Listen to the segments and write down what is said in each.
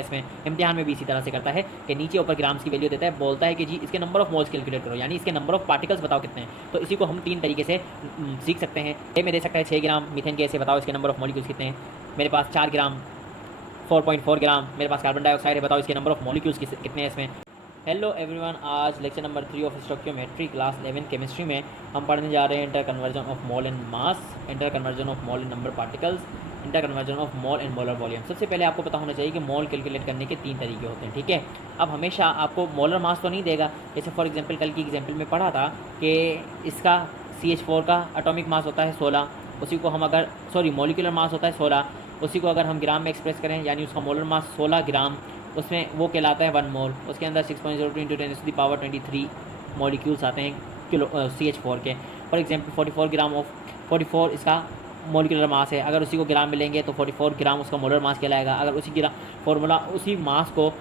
इसमें इम्तिहान में भी इसी तरह से करता है कि नीचे ऊपर ग्राम्स की वैल्यू देता है, बोलता है कि जी इसके नंबर ऑफ मोल्स कैलकुलेट करो, यानी इसके नंबर ऑफ पार्टिकल्स बताओ कितने हैं। तो इसी को हम 3 तरीके से सीख सकते हैं। ए में दे सकता है 6 ग्राम मीथेन गैस है, बताओ इसके नंबर ऑफ मॉलिक्यूल्स कितने हैं। मेरे पास 4 ग्राम 4.4 ग्राम मेरे पास कार्बन डाइऑक्साइड है, बताओ इसके नंबर ऑफ मॉलिक्यूल्स कितने हैं इसमें। हेलो एवरीवन, आज lecture number 3 of stoichiometry class 11 chemistry में हम पढ़ने जा रहे हैं inter conversion of mole and mass, inter conversion of mole and number particles, inter conversion of mole and molar volume. सबसे पहले आपको पता होना चाहिए कि मोल कैलकुलेट करने के 3 तरीके होते हैं, ठीक है। अब हमेशा आपको मोलर मास तो नहीं देगा, जैसे फॉर एग्जांपल कल की एग्जांपल में पढ़ा था कि इसका CH4 का एटॉमिक मास होता है 16, उसी को हम अगर मॉलिक्यूलर मास होता है 16, उसी को अगर हम ग्राम में एक्सप्रेस करें यानी उसका मोलर मास 16 ग्राम, उसमें वो कहलाता है 1 मोल। उसके अंदर 6.02 × 10⁻23 मॉलिक्यूल्स आते हैं किलो CH4 के। फॉर एग्जांपल 44 ग्राम ऑफ 44 इसका मॉलिक्यूलर मास है, अगर उसी को ग्राम में लेंगे तो 44 ग्राम उसका मोलर मास कहलाएगा। अगर उसी मास को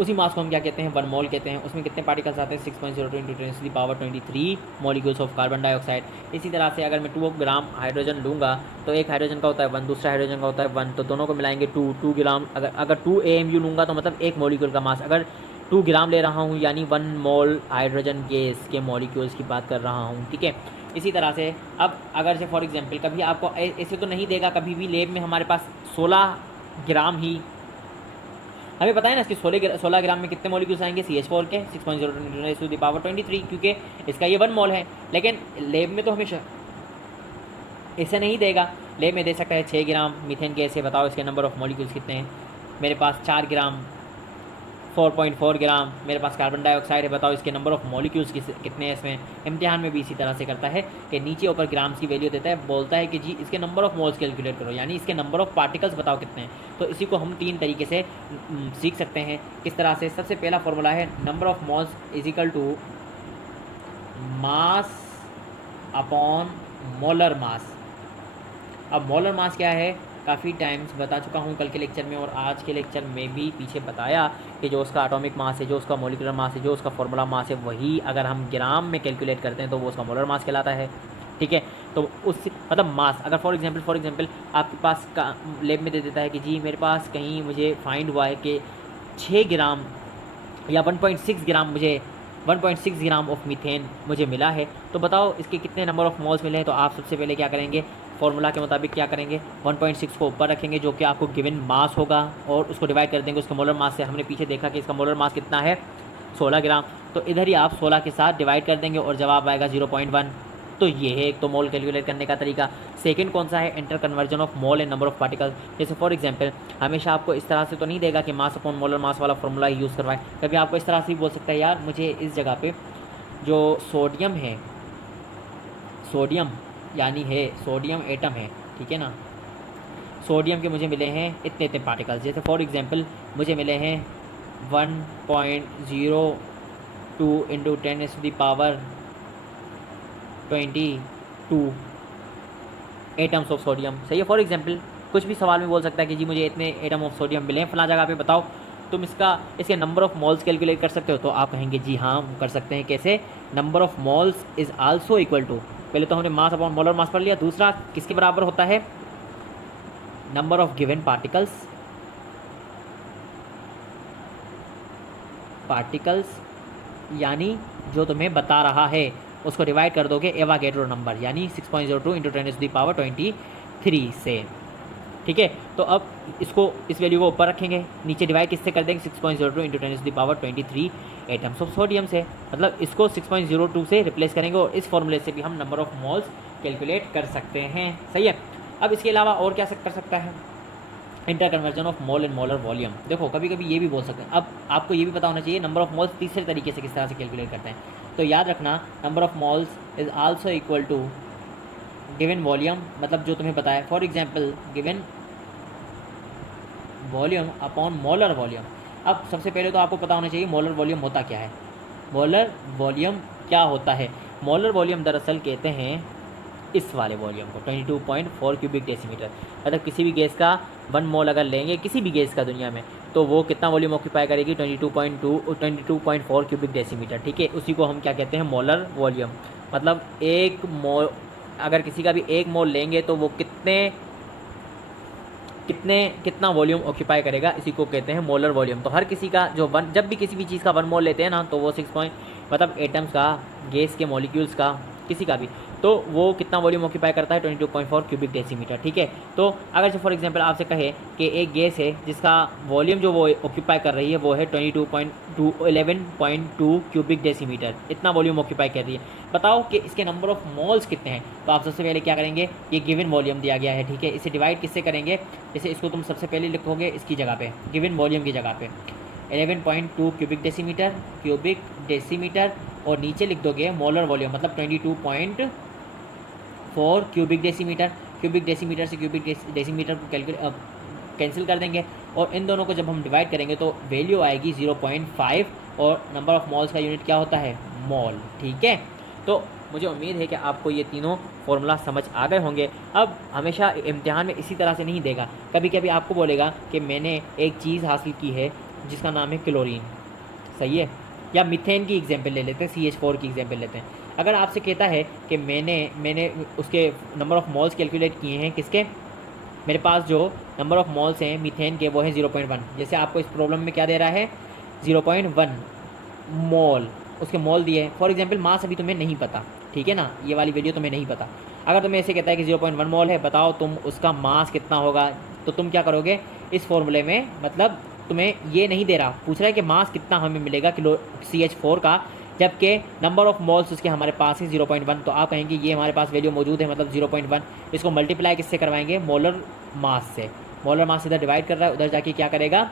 उसी मास को हम क्या कहते हैं 1 मोल कहते हैं। उसमें कितने पार्टिकल्स आते हैं 6.02 × 10⁻23 मॉलिक्यूल्स ऑफ कार्बन डाइऑक्साइड। इसी तरह से अगर मैं 2 ग्राम हाइड्रोजन लूँगा तो एक हाइड्रोजन का होता है 1, दूसरा हाइड्रोजन का होता है 1, तो दोनों को मिलाएंगे 2 ग्राम। अगर 2 AMU लूँगा तो मतलब एक मॉलिक्यूल का मास, अगर 2 ग्राम ले रहा हूँ यानी 1 मोल हाइड्रोजन गैस के मॉलिक्यूल्स की बात कर रहा हूँ, ठीक है। इसी तरह से अब अगर से फॉर एग्जांपल कभी आपको ऐसे तो नहीं देगा, कभी भी लैब में हमारे पास 16 ग्राम ही हमें पता है ना, इसके 16 ग्राम में कितने मॉलिक्यूल्स आएंगे CH4 के 6.02 × 10⁻23, क्योंकि इसका ये 1 मोल है। लेकिन लैब में तो हमेशा ऐसे नहीं देगा, लैब में दे सकता है 6 ग्राम मीथेन गैस है, बताओ इसके नंबर ऑफ मॉलिक्यूल्स कितने हैं। मेरे पास 4 ग्राम 4.4 ग्राम मेरे पास कार्बन डाइऑक्साइड है, बताओ इसके नंबर ऑफ मॉलिक्यूल्स कितने हैं इसमें। इम्तिहान में भी इसी तरह से करता है कि नीचे ऊपर ग्राम्स की वैल्यू देता है, बोलता है कि जी इसके नंबर ऑफ मोल्स कैलकुलेट करो, यानी इसके नंबर ऑफ पार्टिकल्स बताओ कितने हैं। तो इसी को हम 3 तरीके से सीख सकते हैं। किस तरह से, सबसे पहला फॉर्मूला है number of moles is equal to mass upon molar mass. अब मोलर मास क्या है, काफ़ी टाइम्स बता चुका हूँ कल के लेक्चर में और आज के लेक्चर में भी पीछे बताया कि जो उसका एटॉमिक मास है, जो उसका मॉलिक्यूलर मास है, जो उसका फॉर्मूला मास है, वही अगर हम ग्राम में कैलकुलेट करते हैं तो वो उसका मोलर मास कहलाता है, ठीक है। तो उस मतलब मास अगर फॉर एग्जांपल आपके पास लैब में दे देता है कि जी मेरे पास कहीं मुझे फाइंड हुआ है कि 6 ग्राम या 1.6 ग्राम ऑफ मीथेन मुझे मिला है, तो बताओ इसके कितने नंबर ऑफ मोल्स मिले हैं। तो आप सबसे पहले क्या करेंगे, फॉर्मूला के मुताबिक क्या करेंगे, 1.6 को ऊपर रखेंगे जो कि आपको गिवन मास होगा और उसको डिवाइड कर देंगे उसके मोलर मास से। हमने पीछे देखा कि इसका मोलर मास कितना है 16 ग्राम, तो इधर ही आप 16 के साथ डिवाइड कर देंगे और जवाब आएगा 0.1। तो ये है एक तो मोल कैलकुलेट करने का तरीका। सेकंड कौन सा है, inter conversion of mole and number of particle. जैसे फॉर एग्जांपल हमेशा आपको इस तरह से तो नहीं देगा कि मास अपॉन मोलर मास वाला फॉर्मूला यूज़ करवाए, कभी आपको इस तरह से भी बोल सकता है यार मुझे इस जगह पे जो सोडियम है, सोडियम यानी है सोडियम एटम है, ठीक है ना, सोडियम के मुझे मिले हैं इतने इतने पार्टिकल्स। जैसे फॉर एग्जांपल मुझे मिले हैं 1.02 × 10⁻22 एटम्स ऑफ सोडियम, सही है। फॉर एग्जांपल कुछ भी सवाल में बोल सकता है कि जी मुझे इतने एटम ऑफ सोडियम मिले हैं फला जगह पे, बताओ तुम इसके नंबर ऑफ मोल्स कैलकुलेट कर सकते हो। तो आप कहेंगे जी हाँ कर सकते हैं। कैसे, number of moles is also equal to, पहले तो हमने मास अपॉन मोलर मास पढ़ लिया, दूसरा किसके बराबर होता है, नंबर ऑफ गिवन पार्टिकल्स यानी जो तुम्हें बता रहा है उसको डिवाइड कर दोगे एवागेड्रो नंबर यानी 6.02 × 10⁻23 से, ठीक है। तो अब इस वैल्यू को ऊपर रखेंगे, नीचे डिवाइड किससे कर देंगे 6.02 × 10⁻23 एटम्स ऑफ सोडियम से, मतलब इसको 6.02 से रिप्लेस करेंगे और इस फॉर्मूले से भी हम नंबर ऑफ मोल्स कैलकुलेट कर सकते हैं, सही है। अब इसके अलावा और क्या कर सकता है, inter conversion of mole and molar volume. देखो कभी कभी ये भी बोल सकते हैं, अब आपको ये भी पता होना चाहिए नंबर ऑफ मोल्स तीसरे तरीके से किस तरह से कैलकुलेट करते हैं। तो याद रखना number of moles is also equal to given volume, मतलब जो तुम्हें पता है, for example given volume upon molar volume. अब सबसे पहले तो आपको पता होना चाहिए मोलर वॉल्यूम होता क्या है। मोलर वॉल्यूम क्या होता है, मोलर वॉल्यूम दरअसल कहते हैं इस वाले वॉल्यूम को 22.4 क्यूबिक डेसीमीटर। मतलब किसी भी गैस का 1 मोल अगर लेंगे किसी भी गैस का दुनिया में तो वो कितना वॉल्यूम ऑक्यूपाई करेगी 22.4 क्यूबिक डेसीमीटर, ठीक है। उसी को हम क्या कहते हैं मोलर वॉल्यूम। मतलब एक मोल अगर किसी का भी 1 मोल लेंगे तो वो कितना वॉल्यूम ऑक्यूपाई करेगा, इसी को कहते हैं मोलर वॉल्यूम। तो हर किसी का जो जब भी किसी भी चीज़ का 1 मोल लेते हैं ना, तो वो 6 पॉइंट मतलब एटम्स का, गैस के मॉलिक्यूल्स का, किसी का भी, तो वो कितना वॉल्यूम ऑक्यूपाई करता है 22.4 क्यूबिक डेसीमीटर। ठीक है, तो अगर फॉर एग्जांपल आपसे कहे कि एक गैस है जिसका वॉल्यूम जो वो ऑक्यूपाई कर रही है वो है 11.2 क्यूबिक डेसीमीटर, इतना वॉल्यूम ऑक्यूपाई कर रही है, बताओ कि इसके नंबर ऑफ मोल्स कितने हैं। तो आप सबसे पहले क्या करेंगे, ये गिवन वॉल्यूम दिया गया है, ठीक है, इसे डिवाइड किससे करेंगे, जैसे इसको तुम सबसे पहले लिखोगे इसकी जगह पे, गिवन वॉल्यूम की जगह पे 11.2 क्यूबिक डेसीमीटर और नीचे लिख दोगे मोलर वॉल्यूम मतलब 22.4 क्यूबिक डेसीमीटर से क्यूबिक डेसीमीटर को कैंसिल कर देंगे और इन दोनों को जब हम डिवाइड करेंगे तो वैल्यू आएगी 0.5 और नंबर ऑफ मॉल्स का यूनिट क्या होता है, मॉल। ठीक है, तो मुझे उम्मीद है कि आपको ये तीनों फॉर्मूला समझ आ गए होंगे। अब हमेशा इम्तिहान में इसी तरह से नहीं देगा, कभी कभी आपको बोलेगा कि मैंने एक चीज़ हासिल की है जिसका नाम है क्लोरीन, सही है, या मीथेन की एग्जांपल ले लेते हैं, CH4 की एग्जांपल लेते हैं। अगर आपसे कहता है कि मैंने उसके नंबर ऑफ मॉल्स कैलकुलेट किए हैं, किसके, मेरे पास जो नंबर ऑफ मॉल्स हैं मीथेन के वो है 0.1, जैसे आपको इस प्रॉब्लम में क्या दे रहा है 0.1 मॉल, उसके मॉल दिए हैं। फॉर एग्जांपल मास अभी तुम्हें नहीं पता, ठीक है ना, ये वाली वैल्यू तुम्हें नहीं पता। अगर तुम्हें ऐसे कहता है कि 0.1 मॉल है, बताओ तुम उसका मास कितना होगा, तो तुम क्या करोगे इस फॉर्मूले में, मतलब तुम्हें ये नहीं दे रहा, पूछ रहा है कि मास कितना हमें मिलेगा किलो CH4 का, जबकि नंबर ऑफ मॉल्स उसके हमारे पास है 0.1, तो आप कहेंगे ये हमारे पास वैल्यू मौजूद है मतलब 0.1, इसको मल्टीप्लाई किससे करवाएंगे, मोलर मास से। मोलर मास इधर डिवाइड कर रहा है, उधर जाके क्या करेगा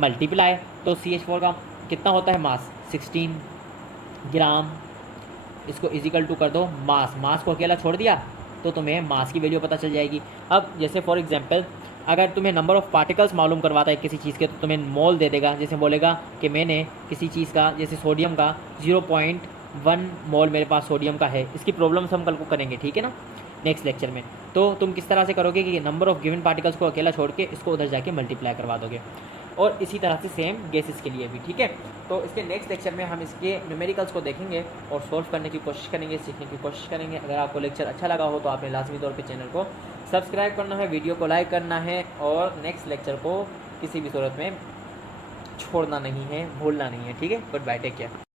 मल्टीप्लाई, तो CH4 का कितना होता है मास 16 ग्राम, इसको इजिकल टू कर दो मास को अकेला छोड़ दिया तो तुम्हें मास की वैल्यू पता चल जाएगी। अब जैसे फॉर एग्जांपल अगर तुम्हें नंबर ऑफ़ पार्टिकल्स मालूम करवाता है किसी चीज़ के, तो तुम्हें मोल दे देगा, जैसे बोलेगा कि मैंने किसी चीज़ का, जैसे सोडियम का 0.1 मोल मेरे पास सोडियम का है, इसकी प्रॉब्लम्स हम कल को करेंगे, ठीक है ना, नेक्स्ट लेक्चर में। तो तुम किस तरह से करोगे कि नंबर ऑफ़ गिवन पार्टिकल्स को अकेला छोड़ के इसको उधर जाके मल्टीप्लाई करवा दोगे, और इसी तरह से सेम गैसेस के लिए भी, ठीक है। तो इसके नेक्स्ट लेक्चर में हम इसके न्यूमेरिकल्स को देखेंगे और सॉल्व करने की कोशिश करेंगे, सीखने की कोशिश करेंगे। अगर आपको लेक्चर अच्छा लगा हो तो आपने लाजमी तौर पे चैनल को सब्सक्राइब करना है, वीडियो को लाइक करना है और नेक्स्ट लेक्चर को किसी भी सूरत में छोड़ना नहीं है, भूलना नहीं है, ठीक है। Goodbye, take care.